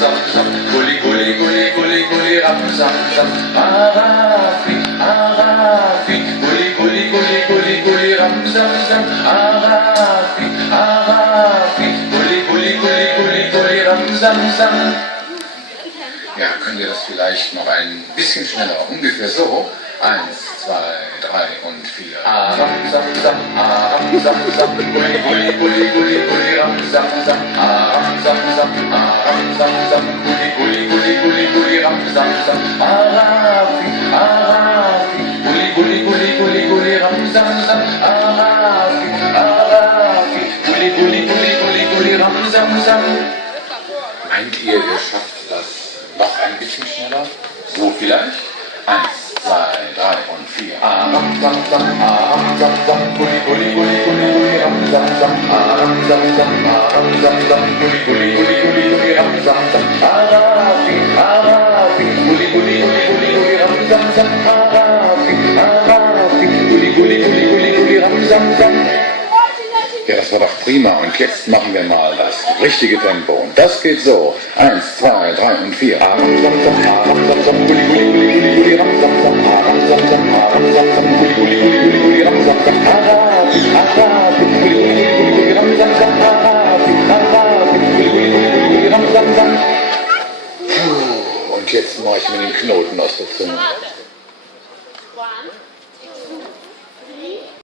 sam sam, gulli gulli gulli gulli gulli ram sam sam, Arafi, Arafi, gulli gulli gulli gulli gulli ram sam sam, Arafi, Arafi, gulli gulli gulli gulli gulli ram sam sam. Ja, können wir das vielleicht noch ein bisschen schneller, ungefähr so. 1, 2, 3 und 4. Aram sam sam, aram sam sam, gulli gulli gulli gulli gulli ram sam sam, aram sam sam, aram sam sam, gulli gulli gulli gulli gulli ram sam sam, Arafi, Arafi, gulli gulli gulli gulli gulli ram sam sam, Arafi, Arafi, gulli gulli gulli gulli gulli ram sam sam. Meint ihr, ihr schafft das noch ein bisschen schneller? So vielleicht? 1, 2, 3 und 4. Aram sam sam, aram sam sam, gulli gulli gulli gulli gulli ram sam sam, aram sam sam, aram sam sam, gulli gulli gulli gulli gulli ram sam sam, Arafi, Arafi, gulli gulli gulli gulli gulli ram sam sam, Arafi, Arafi, gulli gulli gulli gulli gulli ram sam sam. Ja, das war doch prima. Und jetzt machen wir mal das richtige Tempo. Und das geht so. 1, 2, 3 und 4. Aram sam sam, aram sam sam, gulli gulli gulli gulli gulli ram sam sam, aram sam sam, aram sam sam, gulli gulli gulli gulli gulli ram sam sam, Arafi, Arafi, gulli gulli gulli gulli ram sam sam, Arafi, Arafi, gulli gulli gulli gulli ram sam sam. Und jetzt mache ich mir den Knoten aus der Zunge.